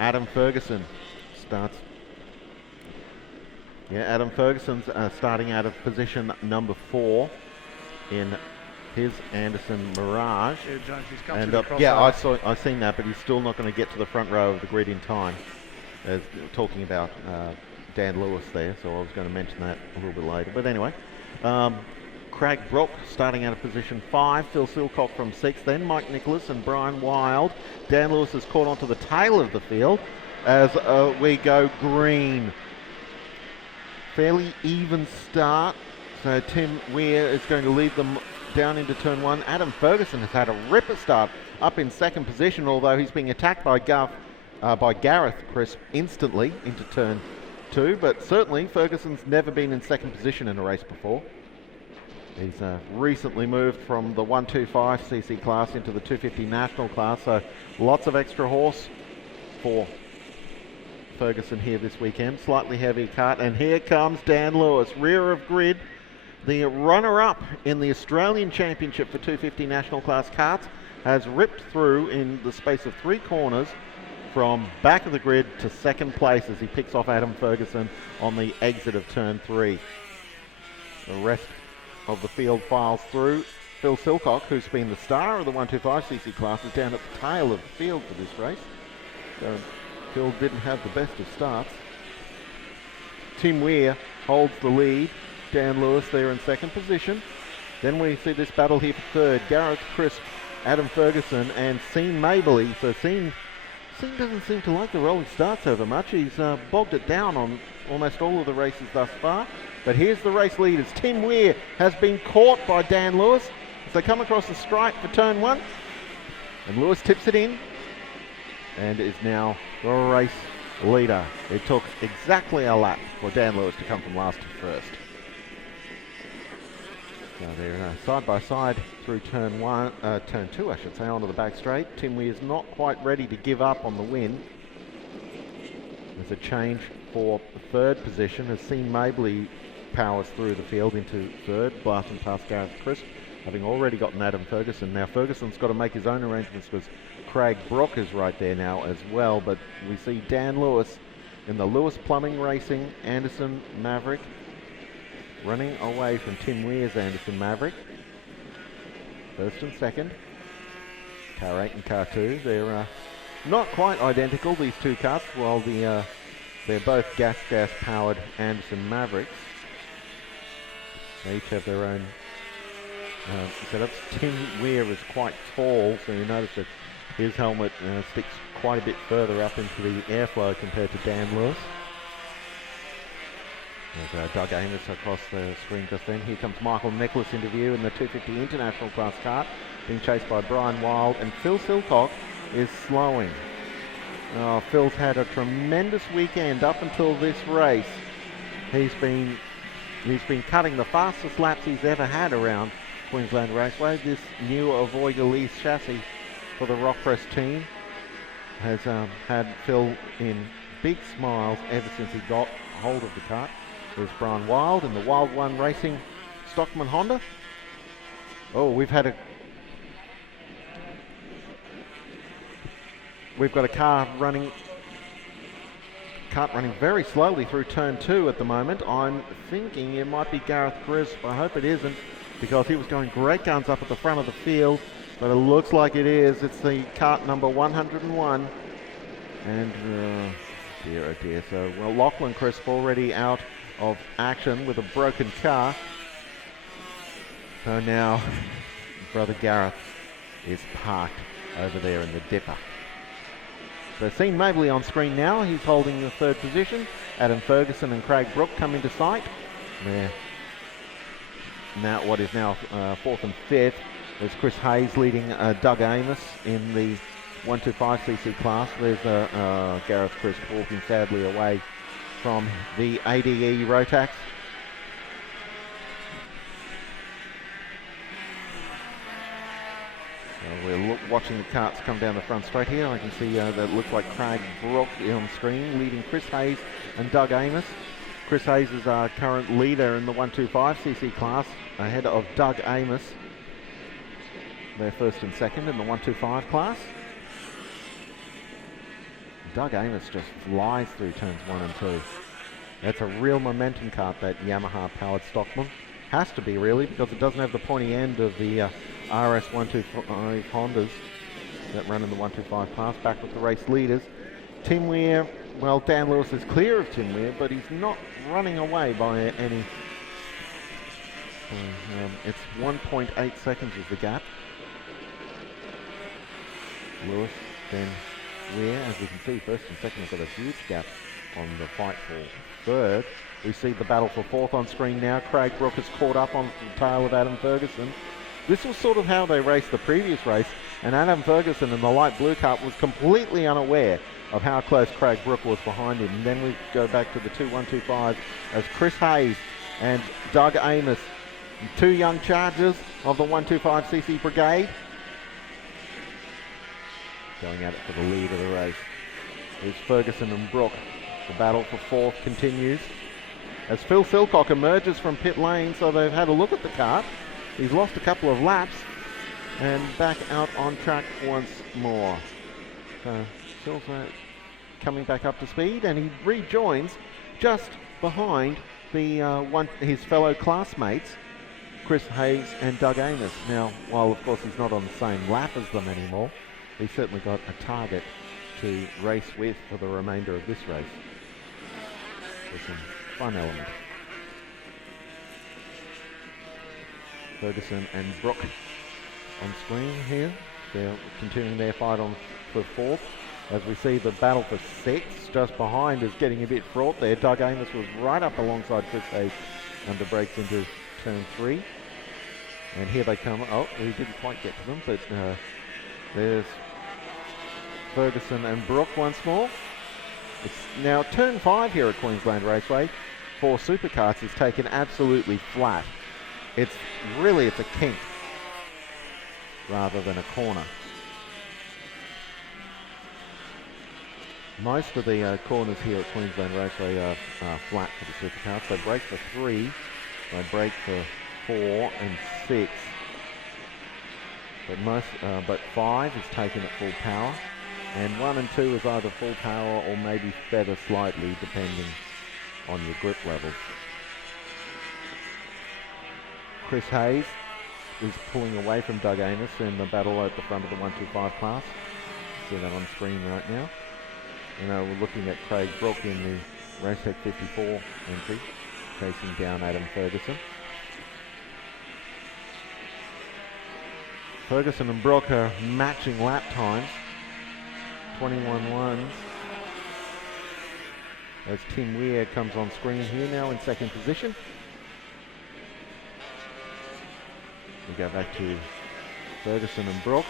Adam Ferguson starts. Yeah, Adam Ferguson's starting out of position number 4 in his Anderson Mirage. Yeah, James, he's come And through the yeah, crossover. I've seen that, but he's still not going to get to the front row of the grid in time. As talking about Dan Lewis there, so I was going to mention that a little bit later. But anyway, Craig Brook starting out of position 5, Phil Silcock from 6, then Mike Nicholas and Brian Wild. Dan Lewis has caught onto the tail of the field as we go green. Fairly even start, so Tim Weir is going to lead them down into turn 1. Adam Ferguson has had a ripper start up in second position, although he's being attacked by Gareth Crisp instantly into turn 2, but certainly Ferguson's never been in second position in a race before. He's recently moved from the 125cc class into the 250 national class, so lots of extra horse for Ferguson here this weekend. Slightly heavy cut, and here comes Dan Lewis, rear of grid, the runner-up in the Australian Championship for 250 national class karts, has ripped through in the space of 3 corners from back of the grid to second place as he picks off Adam Ferguson on the exit of turn 3. The rest of the field files through. Phil Silcock, who's been the star of the 125cc class, is down at the tail of the field for this race. So Phil didn't have the best of starts. Tim Weir holds the lead. Dan Lewis there in second position. Then we see this battle here for third. Gareth Crisp, Adam Ferguson, and Sean Mabley. So Sean doesn't seem to like the rolling starts over much. He's bogged it down on almost all of the races thus far. But here's the race leaders. Tim Weir has been caught by Dan Lewis as they come across the stripe for turn 1. And Lewis tips it in and is now the race leader. It took exactly a lap for Dan Lewis to come from last to first. So they're side by side through turn 2, I should say, onto the back straight. Tim Weir is not quite ready to give up on the win. There's a change for third position as Sean Mabley powers through the field into third, blasting past Gareth Crisp, having already gotten Adam Ferguson. Now Ferguson's got to make his own arrangements because Craig Brook is right there now as well, but we see Dan Lewis in the Lewis Plumbing Racing Anderson Maverick running away from Tim Weir's Anderson Maverick. First and second. Car 8 and car 2. They're not quite identical, these two cars, while they're both gas powered Anderson Mavericks. They each have their own setups. Tim Weir is quite tall, so you notice that his helmet sticks quite a bit further up into the airflow compared to Dan Lewis. There's Doug Amos across the screen just then. Here comes Michael Nicholas into view in the 250 International Class kart, being chased by Brian Wild, and Phil Silcock is slowing. Phil's had a tremendous weekend up until this race. He's been cutting the fastest laps he's ever had around Queensland Raceway. This new Avoid Elise chassis for the Rockpress team has had Phil in big smiles ever since he got hold of the kart. There's Brian Wild in the Wild One Racing Stockman Honda. Oh, we've got a kart running very slowly through turn 2 at the moment. I'm thinking it might be Gareth Crisp. I hope it isn't, because he was going great guns up at the front of the field, but it looks like it is. It's the kart number 101. And dear oh dear. So, well, Lachlan Crisp already out of action with a broken car. So now brother Gareth is parked over there in the dipper. So Sean Mabley on screen now. He's holding the third position. Adam Ferguson and Craig Brook come into sight. There. Now what is now fourth and fifth. There's Chris Hayes leading Doug Amos in the 125cc class. There's Gareth Crisp walking sadly away from the ADE Rotax. We're watching the karts come down the front straight here. I can see that it looks like Craig Brook on screen, leading Chris Hayes and Doug Amos. Chris Hayes is our current leader in the 125cc class, ahead of Doug Amos. They're first and second in the 125 class. Doug Amos just flies through turns 1 and 2. That's a real momentum kart, that Yamaha powered Stockman. Has to be, really, because it doesn't have the pointy end of the RS125 Hondas that run in the 125 class. Back with the race leaders. Tim Weir, well, Dan Lewis is clear of Tim Weir, but he's not running away by any. It's 1.8 seconds is the gap. Lewis, then Weir, as we can see, first and second have got a huge gap on the fight for third. We see the battle for fourth on screen now. Craig Brook has caught up on the tail of Adam Ferguson. This was sort of how they raced the previous race, and Adam Ferguson in the light blue kart was completely unaware of how close Craig Brook was behind him. And then we go back to the 2-1-2-5 as Chris Hayes and Doug Amos, two young chargers of the 125cc brigade, going at it for the lead of the race. Here's Ferguson and Brook. The battle for fourth continues as Phil Silcock emerges from pit lane, so they've had a look at the kart. He's lost a couple of laps and back out on track once more. So Phil's coming back up to speed, and he rejoins just behind the his fellow classmates, Chris Hayes and Doug Amos. Now, while of course he's not on the same lap as them anymore, he's certainly got a target to race with for the remainder of this race. There's some fun element. Ferguson and Brook on screen here. They're continuing their fight on for fourth. As we see the battle for sixth just behind is getting a bit fraught there. Doug Amos was right up alongside Chris Hayes under brakes into turn 3. And here they come. Oh, he didn't quite get to them, but there's Ferguson and Brook once more. It's now turn 5 here at Queensland Raceway for Superkarts is taken absolutely flat. It's a kink rather than a corner. Most of the corners here at Queensland Raceway are flat for the Superkarts. They brake for 3, they brake for 4 and 6. But 5 is taken at full power, and 1 and 2 is either full power or maybe feather slightly, depending on your grip levels. Chris Hayes is pulling away from Doug Amos in the battle at the front of the 125 class. See that on screen right now. And we're looking at Craig Brook in the Racetech 54 entry, chasing down Adam Ferguson. Ferguson and Brook are matching lap times, 21.1s. As Tim Weir comes on screen here now in second position. We go back to Ferguson and Brook.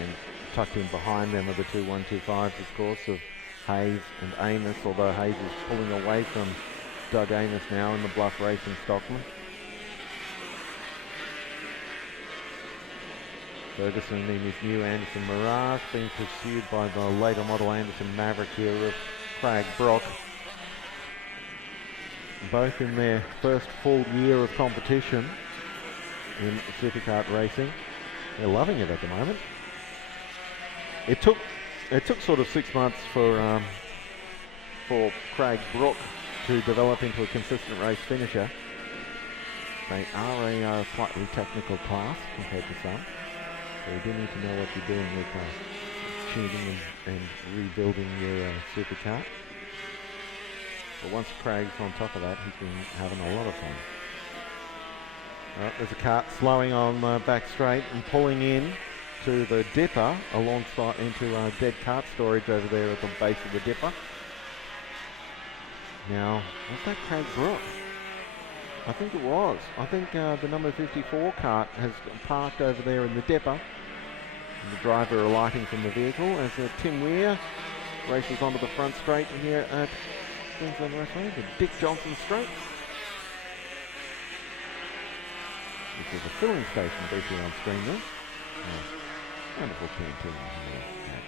And tucked in behind them are the two 125s, of course, of Hayes and Amos, although Hayes is pulling away from Doug Amos now in the Bluff Racing Stockman. Ferguson in his new Anderson Mirage, being pursued by the later model Anderson Maverick here of Craig Brook. Both in their first full year of competition in Superkart racing. They're loving it at the moment. It took sort of 6 months for Craig Brook to develop into a consistent race finisher. They are a slightly technical class compared to some. So you do need to know what you're doing with tuning and rebuilding your Superkart. But once Craig's on top of that, he's been having a lot of fun. There's a kart slowing on back straight and pulling in to the dipper alongside into dead kart storage over there at the base of the dipper. Now, was that Craig Brook? I think it was. I think the number 54 kart has parked over there in the dipper. And the driver alighting from the vehicle as Tim Weir races onto the front straight here at Queensland Raceway, the Dick Johnson Straight. This is a filling station briefly on screen there. Wonderful canteen here at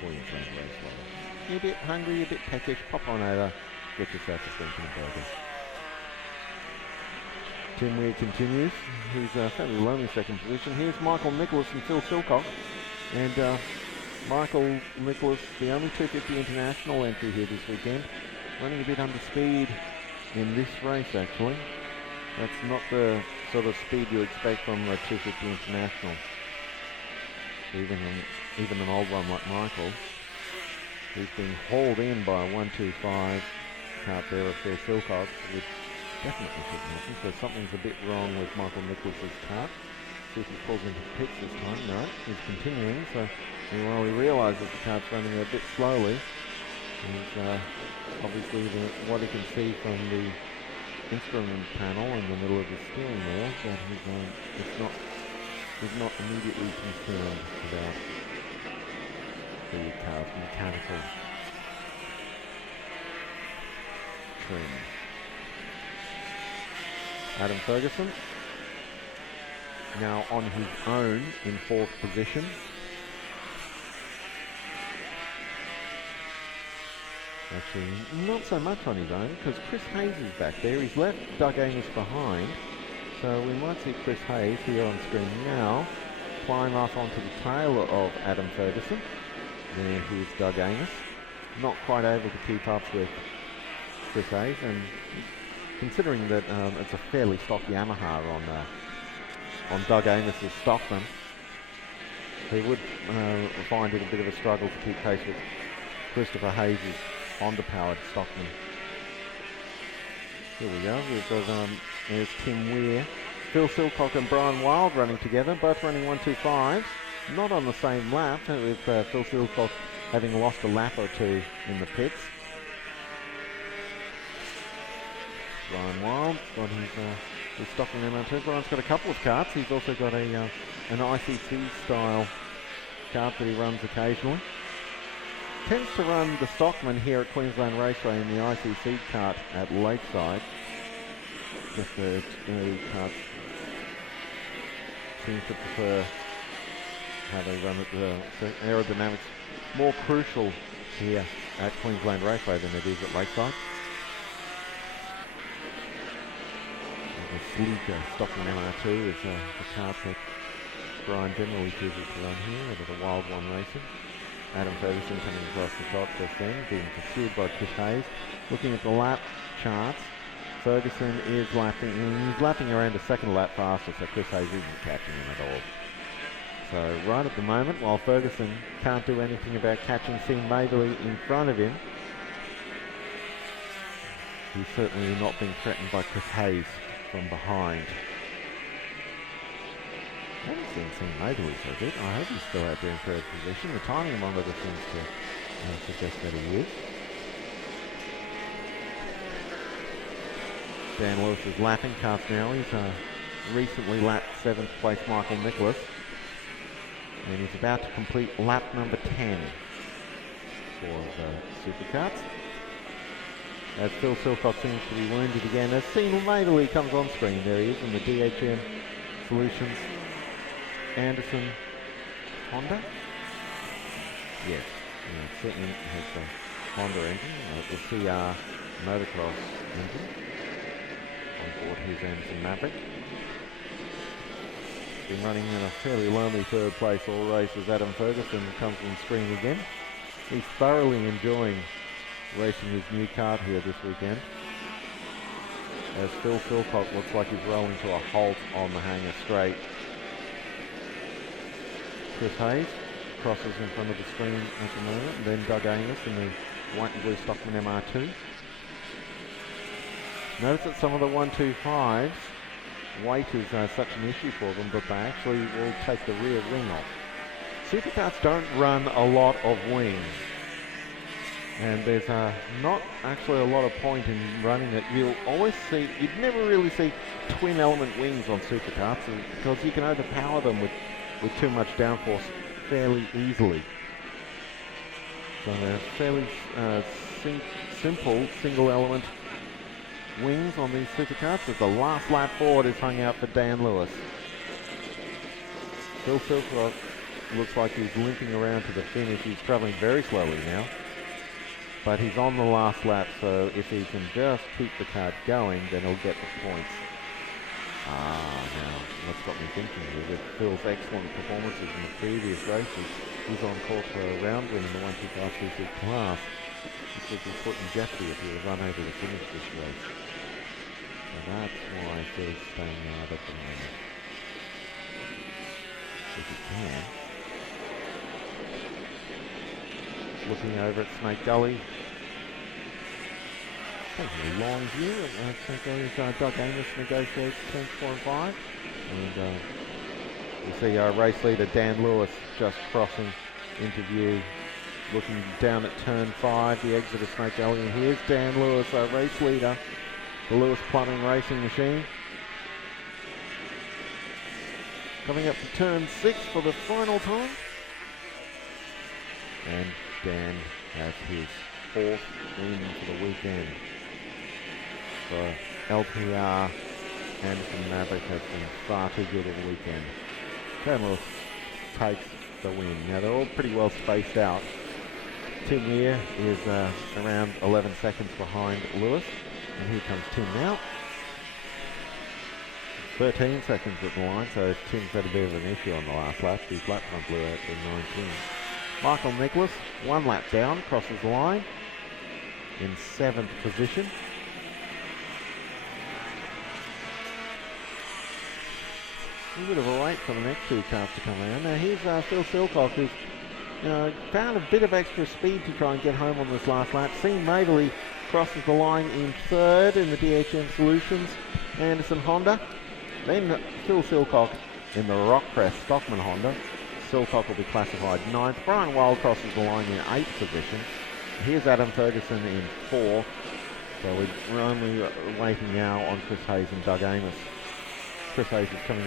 Queensland Raceway. You're a bit hungry, a bit peckish, pop on over, get yourself a drink and a burger. Tim Weir continues. He's fairly low in second position. Here's Michael Nicholas and Phil Silcock. And Michael Nicholas, the only 250 international entry here this weekend, running a bit under speed in this race actually. That's not the sort of speed you expect from a 250 international. Even an old one like Michael, who's been hauled in by a 125 kart there of Phil Silcock, which definitely shouldn't happen. So something's a bit wrong with Michael Nicholas's kart. See if he pulls into pits this time. No, he's continuing. So while he realises the kart's running a bit slowly, he's obviously what he can see from the instrument panel in the middle of the steering wheel, that he's not immediately concerned about the car's mechanical trim. Adam Ferguson now on his own in 4th position. Actually, not so much on his own, because Chris Hayes is back there. He's left Doug Amos behind, so we might see Chris Hayes here on screen now, climb up onto the tail of Adam Ferguson. There he's Doug Amos, not quite able to keep up with Chris Hayes, and considering that it's a fairly stock Yamaha on Doug Amos's Stockman, he would find it a bit of a struggle to keep pace with Christopher Hayes' Honda-powered Stockman. Here we go. We've got there's Tim Weir, Phil Silcock and Brian Wild running together, both running 125s, not on the same lap, with Phil Silcock having lost a lap or two in the pits. Brian Wild got his Stockman MR2. Brian's got a couple of karts. He's also got an ICC style kart that he runs occasionally. Tends to run the Stockman here at Queensland Raceway in the ICC kart at Lakeside. Just the karts seem to prefer how they run it. The aerodynamics more crucial here at Queensland Raceway than it is at Lakeside. The sleeker Stockman MR2 is the kart that Brian generally chooses to run here over the Wild One Racing. Adam Ferguson coming across the top just then, being pursued by Chris Hayes. Looking at the lap charts, Ferguson is lapping, and he's lapping around a second lap faster, so Chris Hayes isn't catching him at all. So right at the moment, while Ferguson can't do anything about catching Sean Maberly in front of him, he's certainly not being threatened by Chris Hayes from behind. I haven't seen Sean Maberly for a bit. I hope he's still out there in 3rd position. The timing monitor seems to suggest that he is. Dan Lewis is lapping karts now. He's recently lapped 7th place Michael Nicholas. And he's about to complete lap number 10 for the Superkarts. As Phil Silcock seems to be wounded again. As Sean Maberly comes on screen, there he is in the DHM Solutions Anderson Honda. Yes, it certainly has the Honda engine, the CR motocross engine on board his Anderson Maverick. Been running in a fairly lonely 3rd place all races. Adam Ferguson comes on screen again. He's thoroughly enjoying racing his new kart here this weekend, as Phil Silcock looks like he's rolling to a halt on the hanger straight. Chris Hayes crosses in front of the screen at the moment, and then Doug Amos in the white and blue Stockman MR2. Notice that some of the 125s, weight is such an issue for them, but they actually will take the rear wing off. Superkarts don't run a lot of wings, and there's not actually a lot of point in running it. You'll always see, you'd never really see twin element wings on superkarts because you can overpower them with too much downforce fairly easily. So they're fairly simple single element wings on these superkarts, as the last lap forward is hung out for Dan Lewis. Phil Silcock looks like he's limping around to the finish. He's travelling very slowly now, but he's on the last lap, so if he can just keep the kart going, then he'll get the points. Now that's got me thinking here with Phil's excellent performances in the previous races. is on course for a round win in the 125cc class. This would be put in jeopardy if he was unable to finish this race. So that's why he's staying out at the moment. If he can. Looking over at Snake Gully. Taking a long view at Snake Gully. Doug Amos negotiates turns 4 and 5. And we see our race leader Dan Lewis just crossing into view, looking down at turn 5, the exit of Snake Gully. And here's Dan Lewis, our race leader, the Lewis Plumbing Racing Machine. Coming up to turn 6 for the final time. And Dan has his 4th win for the weekend. For LPR, Anderson Maverick has been far too good all weekend. Dan Lewis takes the win. Now they're all pretty well spaced out. Tim Lear is around 11 seconds behind Lewis. And here comes Tim now. 13 seconds at the line, so Tim's had a bit of an issue on the last lap. His lap time blew out to 19. Michael Nicholas, 1 lap down, crosses the line in 7th position. A bit of a wait for the next 2 cars to come around. Now here's Phil Silcock, who's found a bit of extra speed to try and get home on this last lap. Sean Maverley crosses the line in 3rd in the DHM Solutions Anderson Honda. Then Phil Silcock in the Rockcrest Stockman Honda. Silcock will be classified 9th. Brian Wild crosses the line in 8th position. Here's Adam Ferguson in 4th. So we're only waiting now on Chris Hayes and Doug Amos. Chris Hayes is coming